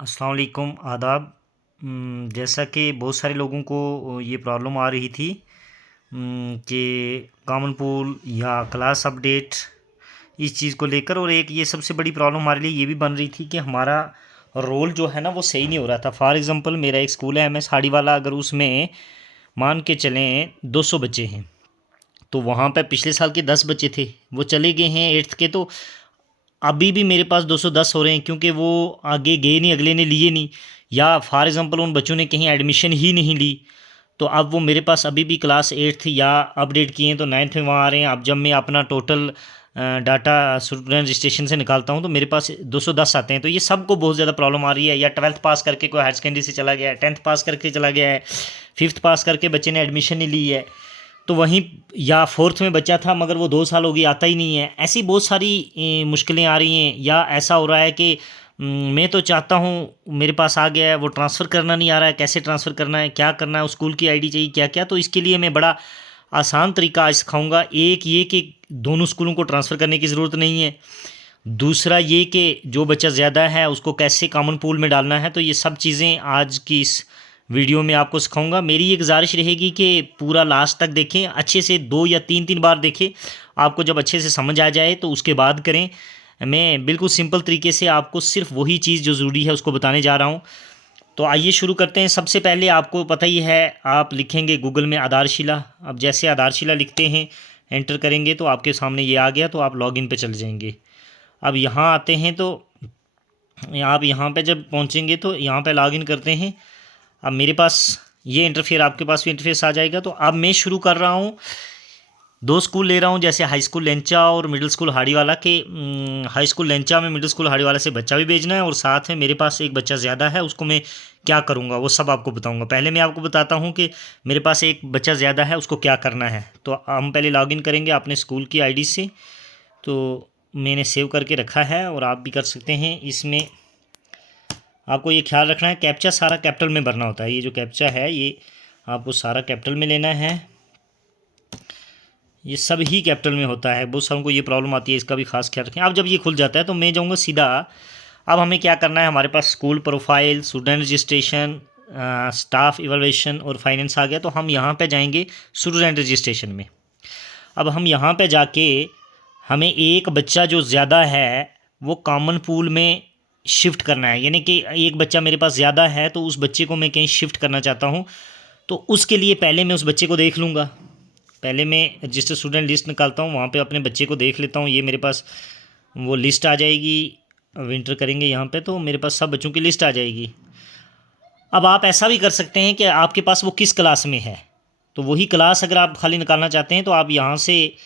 अस्सलाम वालेकुम आदाब। जैसा कि बहुत सारे लोगों को ये प्रॉब्लम आ रही थी कि कॉमन पूल या क्लास अपडेट इस चीज़ को लेकर, और एक ये सबसे बड़ी प्रॉब्लम हमारे लिए ये भी बन रही थी कि हमारा रोल जो है ना वो सही नहीं हो रहा था। फॉर एग्ज़ाम्पल मेरा एक स्कूल है MS हाड़ीवाला, अगर उसमें मान के चलें 200 बच्चे हैं तो वहाँ पे पिछले साल के 10 बच्चे थे, वो चले गए हैं 8th के। तो अभी भी मेरे पास 210 हो रहे हैं क्योंकि वो आगे गए नहीं, अगले ने लिए नहीं, या फॉर एग्ज़ाम्पल उन बच्चों ने कहीं एडमिशन ही नहीं ली। तो अब वो मेरे पास अभी भी क्लास 8th या अपडेट किए हैं तो 9th में वहाँ आ रहे हैं। अब जब मैं अपना टोटल डाटा स्टूडेंट रजिस्ट्रेशन से निकालता हूँ तो मेरे पास 210 आते हैं। तो ये सबको बहुत ज़्यादा प्रॉब्लम आ रही है। या 12th पास करके कोई हायर सेकेंडरी से चला गया है, 10th पास करके चला गया है, 5th पास करके बच्चे ने एडमिशन नहीं ली है, तो वहीं या 4th में बच्चा था मगर वो 2 साल हो गई आता ही नहीं है। ऐसी बहुत सारी मुश्किलें आ रही हैं। या ऐसा हो रहा है कि मैं तो चाहता हूँ मेरे पास आ गया है, वो ट्रांसफ़र करना नहीं आ रहा है, कैसे ट्रांसफ़र करना है, क्या करना है, उस स्कूल की आईडी चाहिए, क्या क्या। तो इसके लिए मैं बड़ा आसान तरीका आज सिखाऊंगा। एक ये कि दोनों स्कूलों को ट्रांसफ़र करने की ज़रूरत नहीं है। दूसरा ये कि जो बच्चा ज़्यादा है उसको कैसे कॉमन पूल में डालना है। तो ये सब चीज़ें आज की इस वीडियो में आपको सिखाऊंगा। मेरी ये गुजारिश रहेगी कि पूरा लास्ट तक देखें, अच्छे से 2 या 3 बार देखें। आपको जब अच्छे से समझ आ जाए तो उसके बाद करें। मैं बिल्कुल सिंपल तरीके से आपको सिर्फ वही चीज़ जो ज़रूरी है उसको बताने जा रहा हूँ। तो आइए शुरू करते हैं। सबसे पहले आपको पता ही है, आप लिखेंगे गूगल में आधारशिला। अब जैसे आधारशिला लिखते हैं, एंटर करेंगे तो आपके सामने ये आ गया, तो आप लॉगिन पे चले जाएंगे। अब यहाँ आते हैं तो आप यहाँ पे जब पहुँचेंगे तो यहाँ पे लॉगिन करते हैं। अब मेरे पास ये इंटरफेयर, आपके पास भी इंटरफेस आ जाएगा। तो अब मैं शुरू कर रहा हूँ, 2 स्कूल ले रहा हूँ, जैसे हाई स्कूल लेंचा और मिडिल स्कूल हाड़ीवाला के। हाई स्कूल लेंचा में मिडिल स्कूल हाड़ीवाला से बच्चा भी भेजना है, और साथ में मेरे पास एक बच्चा ज़्यादा है, उसको मैं क्या करूँगा वो सब आपको बताऊँगा। पहले मैं आपको बताता हूँ कि मेरे पास एक बच्चा ज़्यादा है उसको क्या करना है। तो हम पहले लॉगिन करेंगे अपने स्कूल की आईडी से। तो मैंने सेव करके रखा है और आप भी कर सकते हैं। इसमें आपको ये ख्याल रखना है, कैप्चा सारा कैपिटल में भरना होता है। ये जो कैप्चा है ये आपको सारा कैपिटल में लेना है, ये सब ही कैपिटल में होता है। बहुत सारों को ये प्रॉब्लम आती है, इसका भी खास ख्याल रखें। अब जब ये खुल जाता है तो मैं जाऊँगा सीधा। अब हमें क्या करना है, हमारे पास school profile, student registration, staff evaluation और फाइनेंस आ गया। तो हम यहाँ पे जाएंगे स्टूडेंट रजिस्ट्रेशन में। अब हम यहाँ पे जाके हमें एक बच्चा जो ज़्यादा है वो कॉमन पूल में शिफ्ट करना है। यानी कि एक बच्चा मेरे पास ज़्यादा है तो उस बच्चे को मैं कहीं शिफ्ट करना चाहता हूँ। तो उसके लिए पहले मैं उस बच्चे को देख लूँगा। पहले मैं रजिस्टर स्टूडेंट लिस्ट निकालता हूँ, वहाँ पे अपने बच्चे को देख लेता हूँ। ये मेरे पास वो लिस्ट आ जाएगी। अब इंटर करेंगे यहाँ पे तो मेरे पास सब बच्चों की लिस्ट आ जाएगी। अब आप ऐसा भी कर सकते हैं कि आपके पास वो किस क्लास में है, तो वही क्लास अगर आप खाली निकालना चाहते हैं तो आप यहाँ से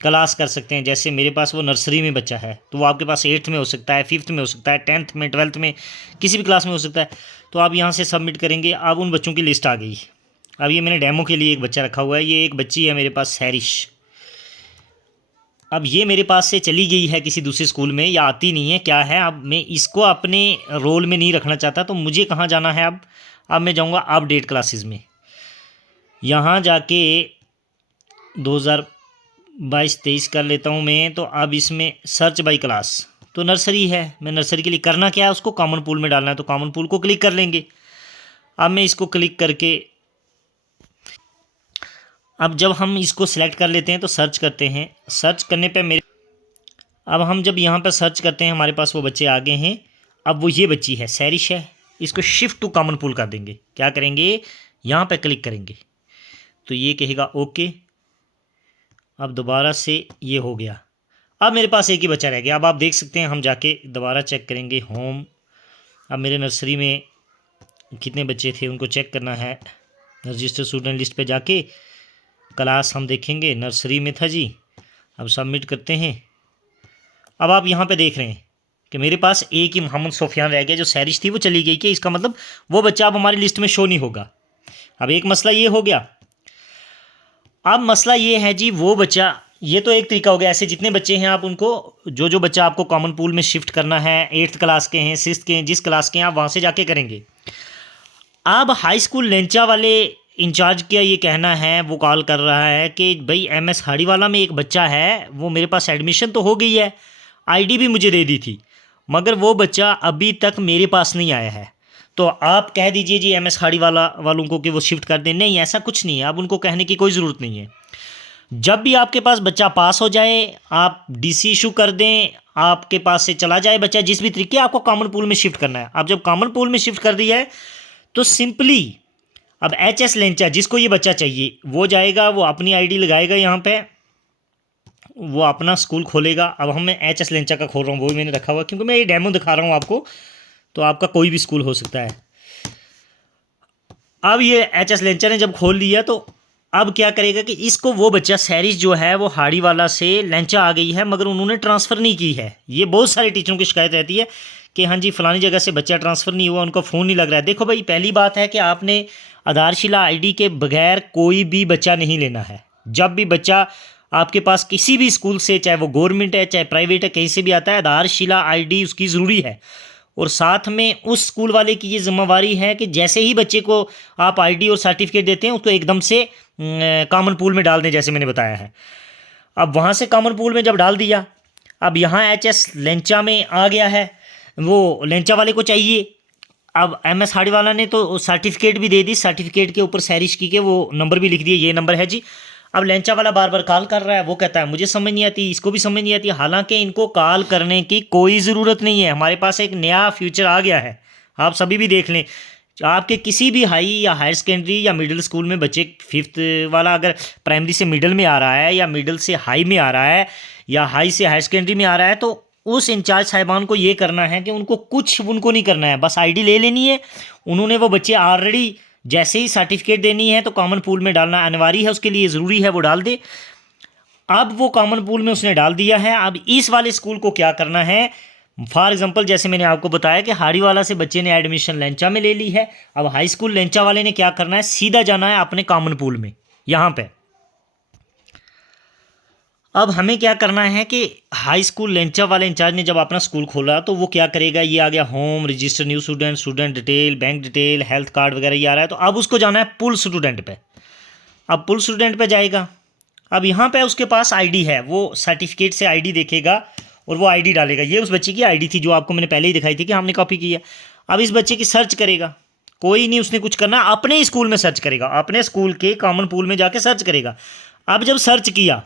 क्लास कर सकते हैं। जैसे मेरे पास वो नर्सरी में बच्चा है तो वो आपके पास 8th में हो सकता है, 5th में हो सकता है, 10th में, 12th में, किसी भी क्लास में हो सकता है। तो आप यहाँ से सबमिट करेंगे। अब उन बच्चों की लिस्ट आ गई। अब ये मैंने डेमो के लिए एक बच्चा रखा हुआ है, ये एक बच्ची है मेरे पास सैरिश। अब ये मेरे पास से चली गई है किसी दूसरे स्कूल में या आती नहीं है, क्या है। अब मैं इसको अपने रोल में नहीं रखना चाहता, तो मुझे कहाँ जाना है अब मैं जाऊँगा अपडेट क्लासेस में। यहाँ जाके 2022-23 कर लेता हूँ मैं। तो अब इसमें सर्च बाई क्लास, तो नर्सरी है, मैं नर्सरी के लिए करना क्या है, उसको कॉमन पूल में डालना है। तो कॉमन पूल को क्लिक कर लेंगे। अब मैं इसको क्लिक करके, अब जब हम इसको सिलेक्ट कर लेते हैं तो सर्च करते हैं। सर्च करने पे मेरे, अब हम जब यहाँ पर सर्च करते हैं हमारे पास वो बच्चे आ गए हैं। अब वो ये बच्ची है सैरिश है, इसको शिफ्ट टू कॉमन पूल कर देंगे। क्या करेंगे, यहाँ पे क्लिक करेंगे तो ये कहेगा ओके। अब दोबारा से ये हो गया। अब मेरे पास एक ही बच्चा रह गया। अब आप देख सकते हैं, हम जाके दोबारा चेक करेंगे होम। अब मेरे नर्सरी में कितने बच्चे थे उनको चेक करना है। रजिस्टर स्टूडेंट लिस्ट पे जाके क्लास हम देखेंगे, नर्सरी में था जी। अब सबमिट करते हैं। अब आप यहाँ पे देख रहे हैं कि मेरे पास एक ही मोहम्मद सोफियान रह गया, जो सैरिश थी वो चली गई। कि इसका मतलब वो बच्चा अब हमारी लिस्ट में शो नहीं होगा। अब एक मसला ये हो गया। अब मसला ये है जी, वो बच्चा, ये तो एक तरीका हो गया। ऐसे जितने बच्चे हैं आप उनको, जो जो बच्चा आपको कॉमन पूल में शिफ्ट करना है, 8th क्लास के हैं, 6th के हैं, जिस क्लास के हैं आप वहाँ से जाके करेंगे। अब हाई स्कूल लेंचा वाले इंचार्ज का ये कहना है, वो कॉल कर रहा है कि भाई MS हाड़ीवाला में एक बच्चा है, वो मेरे पास एडमिशन तो हो गई है, आईडी भी मुझे दे दी थी, मगर वो बच्चा अभी तक मेरे पास नहीं आया है। तो आप कह दीजिए जी एम एस खाड़ी वालों को कि वो शिफ्ट कर दें, नहीं ऐसा कुछ नहीं है, अब उनको कहने की कोई ज़रूरत नहीं है। जब भी आपके पास बच्चा पास हो जाए आप डीसी इशू कर दें, आपके पास से चला जाए बच्चा जिस भी तरीके, आपको कॉमन पूल में शिफ्ट करना है। आप जब कॉमन पूल में शिफ्ट कर दिया है तो सिंपली अब एच एस लेंचा जिसको ये बच्चा चाहिए वो जाएगा, वो अपनी आईडी लगाएगा यहाँ पे, वो अपना स्कूल खोलेगा। अब हम मैं एच एस लेंचा का खोल रहा हूँ, वो भी मैंने रखा हुआ क्योंकि मैं ये डेमो दिखा रहा हूँ आपको, तो आपका कोई भी स्कूल हो सकता है। अब ये एच एस लेंचा ने जब खोल लिया तो अब क्या करेगा कि इसको वो बच्चा सैरिश जो है वो हाड़ी वाला से लेंचा आ गई है मगर उन्होंने ट्रांसफ़र नहीं की है। ये बहुत सारे टीचरों की शिकायत रहती है कि हाँ जी फलानी जगह से बच्चा ट्रांसफ़र नहीं हुआ, उनका फ़ोन नहीं लग रहा है। देखो भाई पहली बात है कि आपने आधारशिला आईडी के बगैर कोई भी बच्चा नहीं लेना है। जब भी बच्चा आपके पास किसी भी स्कूल से, चाहे वो गवर्नमेंट है चाहे प्राइवेट है, कहीं से भी आता है, आधारशिला आईडी उसकी ज़रूरी है। और साथ में उस स्कूल वाले की ये जिम्मेवारी है कि जैसे ही बच्चे को आप आईडी और सर्टिफिकेट देते हैं उसको एकदम से कॉमन पूल में डाल दें, जैसे मैंने बताया है। अब वहाँ से कॉमन पूल में जब डाल दिया, अब यहाँ एच एस लेंचा में आ गया है, वो लेंचा वाले को चाहिए। अब एम एस हाड़ी वाला ने तो सर्टिफिकेट भी दे दी, सर्टिफिकेट के ऊपर सैरिश की के वो नंबर भी लिख दिए, ये नंबर है जी। अब लेंचा वाला बार बार कॉल कर रहा है, वो कहता है मुझे समझ नहीं आती, इसको भी समझ नहीं आती। हालांकि इनको कॉल करने की कोई ज़रूरत नहीं है, हमारे पास एक नया फ्यूचर आ गया है, आप सभी भी देख लें। आपके किसी भी हाई या हायर सेकेंडरी या मिडिल स्कूल में बच्चे फिफ्थ वाला अगर प्राइमरी से मिडिल में आ रहा है या मिडिल से हाई में आ रहा है या हाई से हायर सेकेंडरी में आ रहा है, तो उस इंचार्ज साहिबान को ये करना है कि उनको कुछ उनको नहीं करना है, बस आईडी ले लेनी है। उन्होंने वो बच्चे ऑलरेडी जैसे ही सर्टिफिकेट देनी है तो कॉमन पूल में डालना अनिवार्य है, उसके लिए ज़रूरी है वो डाल दे। अब वो कॉमन पूल में उसने डाल दिया है। अब इस वाले स्कूल को क्या करना है, फॉर एग्जांपल जैसे मैंने आपको बताया कि हाड़ी वाला से बच्चे ने एडमिशन लेंचा में ले ली है। अब हाई स्कूल लेंचा वाले ने क्या करना है, सीधा जाना है अपने कॉमन पूल में यहाँ पे। अब हमें क्या करना है कि हाई स्कूल लेंचा वाले इंचार्ज ने जब अपना स्कूल खोला तो वो क्या करेगा, ये आ गया home register new student, student detail, bank detail, health card वगैरह ये आ रहा है। तो अब उसको जाना है पुल स्टूडेंट पे। अब पुल स्टूडेंट पे जाएगा, अब यहाँ पे उसके पास आईडी है, वो सर्टिफिकेट से आईडी देखेगा और वो आईडी डालेगा। ये उस बच्चे की आईडी थी जो आपको मैंने पहले ही दिखाई थी कि हमने कॉपी की है। अब इस बच्चे की सर्च करेगा, कोई नहीं उसने कुछ करना, अपने स्कूल में सर्च करेगा, अपने स्कूल के कॉमन पूल में जाके सर्च करेगा। अब जब सर्च किया,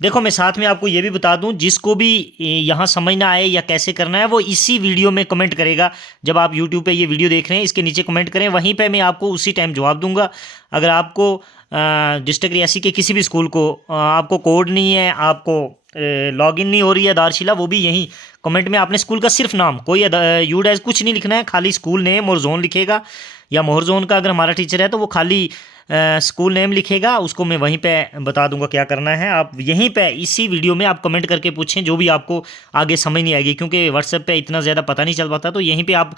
देखो मैं साथ में आपको ये भी बता दूं, जिसको भी यहाँ समझ ना आए या कैसे करना है वो इसी वीडियो में कमेंट करेगा। जब आप यूट्यूब पे ये वीडियो देख रहे हैं इसके नीचे कमेंट करें, वहीं पे मैं आपको उसी टाइम जवाब दूंगा। अगर आपको डिस्ट्रिक्ट रियासी के किसी भी स्कूल को आपको कोड नहीं है, आपको लॉगिन नहीं हो रही है आधारशिला, वो भी यहीं कमेंट में अपने स्कूल का सिर्फ नाम, कोई यू डैश कुछ नहीं लिखना है, खाली स्कूल नेम और जोन लिखेगा। या मोहर जोन का अगर हमारा टीचर है तो वो खाली स्कूल नेम लिखेगा, उसको मैं वहीं पे बता दूंगा क्या करना है। आप यहीं पे इसी वीडियो में आप कमेंट करके पूछें जो भी आपको आगे समझ नहीं आएगी, क्योंकि व्हाट्सएप पे इतना ज़्यादा पता नहीं चल पाता। तो यहीं पे आप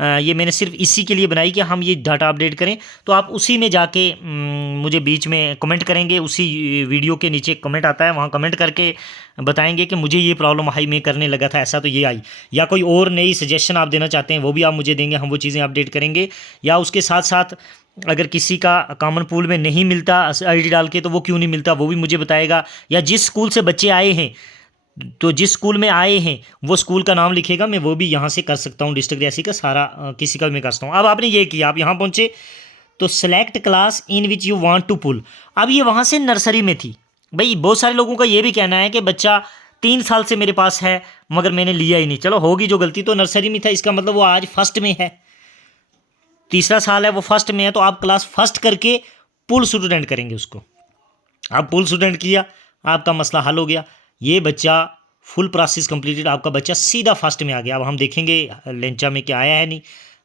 ये मैंने सिर्फ इसी के लिए बनाई कि हम ये डाटा अपडेट करें, तो आप उसी में जाके मुझे बीच में कमेंट करेंगे, उसी वीडियो के नीचे कमेंट आता है वहाँ कमेंट करके बताएंगे कि मुझे ये प्रॉब्लम आई, मैं करने लगा था ऐसा तो ये आई, या कोई और नई सजेशन आप देना चाहते हैं वो भी आप मुझे देंगे, हम वो चीज़ें अपडेट करेंगे। या उसके साथ साथ अगर किसी का कॉमन पूल में नहीं मिलता आईडी डाल के तो वो क्यों नहीं मिलता वो भी मुझे बताएगा। या जिस स्कूल से बच्चे आए हैं, तो जिस स्कूल में आए हैं वो स्कूल का नाम लिखेगा, मैं वो भी यहाँ से कर सकता हूँ, डिस्ट्रिक्ट रियासी का सारा किसी का भी मैं कर सकता हूँ। अब आपने ये किया, आप यहाँ पहुँचे तो select class in which you want to pull. अब ये वहाँ से नर्सरी में थी। भाई बहुत सारे लोगों का ये भी कहना है कि बच्चा 3 साल से मेरे पास है मगर मैंने लिया ही नहीं। चलो होगी जो गलती, तो नर्सरी में था इसका मतलब वो आज फर्स्ट में है, तीसरा साल है वो फर्स्ट में है, तो आप क्लास फर्स्ट करके पुल स्टूडेंट करेंगे उसको। आप पुल स्टूडेंट किया, आपका मसला हल हो गया, ये बच्चा फुल प्रोसेस कंप्लीटेड, आपका बच्चा सीधा फर्स्ट में आ गया। अब हम देखेंगे लेंचा में क्या आया है नहीं।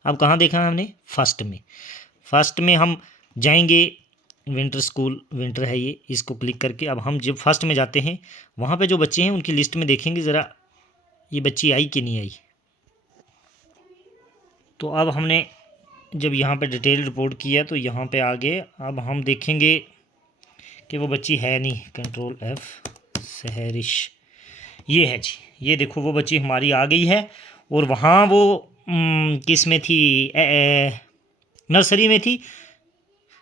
अब कहाँ देखा है हमने, फर्स्ट में। फर्स्ट में हम जाएंगे, विंटर स्कूल विंटर है ये, इसको क्लिक करके अब हम जब फर्स्ट में जाते हैं वहाँ पे जो बच्चे हैं उनकी लिस्ट में देखेंगे ज़रा ये बच्ची आई कि नहीं आई। तो अब हमने जब यहाँ पे डिटेल रिपोर्ट किया तो यहाँ पे आगे अब हम देखेंगे कि वो बच्ची है नहीं। कंट्रोल F सहरिश, ये है जी, ये देखो वो बच्ची हमारी आ गई है। और वहाँ वो किस में थी, नर्सरी में थी,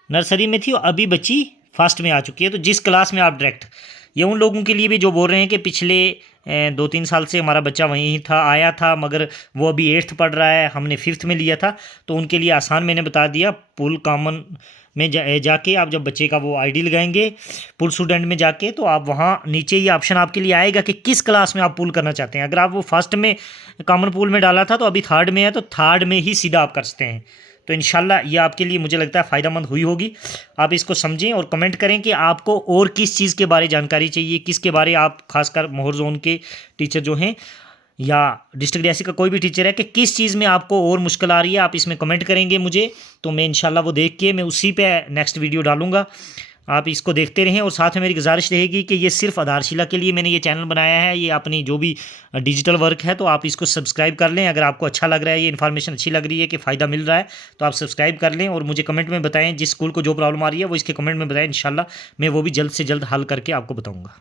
नर्सरी में थी और अभी बच्ची फर्स्ट में आ चुकी है। तो जिस क्लास में आप डायरेक्ट, ये उन लोगों के लिए भी जो बोल रहे हैं कि पिछले 2-3 साल से हमारा बच्चा वहीं था, आया था, मगर वो अभी 8th पढ़ रहा है, हमने 5th में लिया था, तो उनके लिए आसान मैंने बता दिया। पुल कॉमन में जाके आप जब बच्चे का वो आईडी लगाएंगे पुल स्टूडेंट में जाके, तो आप वहाँ नीचे ये ऑप्शन आपके लिए आएगा कि किस क्लास में आप पुल करना चाहते हैं। अगर आप वो फर्स्ट में कॉमन पूल में डाला था तो अभी 3rd में है, तो 3rd में ही सीधा आप कर सकते हैं। तो इंशाल्लाह ये आपके लिए मुझे लगता है फ़ायदेमंद हुई होगी। आप इसको समझें और कमेंट करें कि आपको और किस चीज़ के बारे जानकारी चाहिए, किसके बारे आप खासकर मोहर जोन के टीचर जो हैं या डिस्ट्रिक्ट रियासी का कोई भी टीचर है, कि किस चीज़ में आपको और मुश्किल आ रही है, आप इसमें कमेंट करेंगे मुझे, तो मैं इंशाल्लाह वो देख के मैं उसी पे नेक्स्ट वीडियो डालूंगा। आप इसको देखते रहें और साथ में मेरी गुजारिश रहेगी कि ये सिर्फ आधारशिला के लिए मैंने ये चैनल बनाया है, ये अपनी जो भी डिजिटल वर्क है, तो आप इसको सब्सक्राइब कर लें। अगर आपको अच्छा लग रहा है, ये इन्फॉर्मेशन अच्छी लग रही है कि फ़ायदा मिल रहा है, तो आप सब्सक्राइब कर लें और मुझे कमेंट में बताएं जिस स्कूल को जो प्रॉब्लम आ रही है वो इसके कमेंट में बताएं। इंशाल्लाह मैं वो भी जल्द से जल्द हल करके आपको बताऊँगा।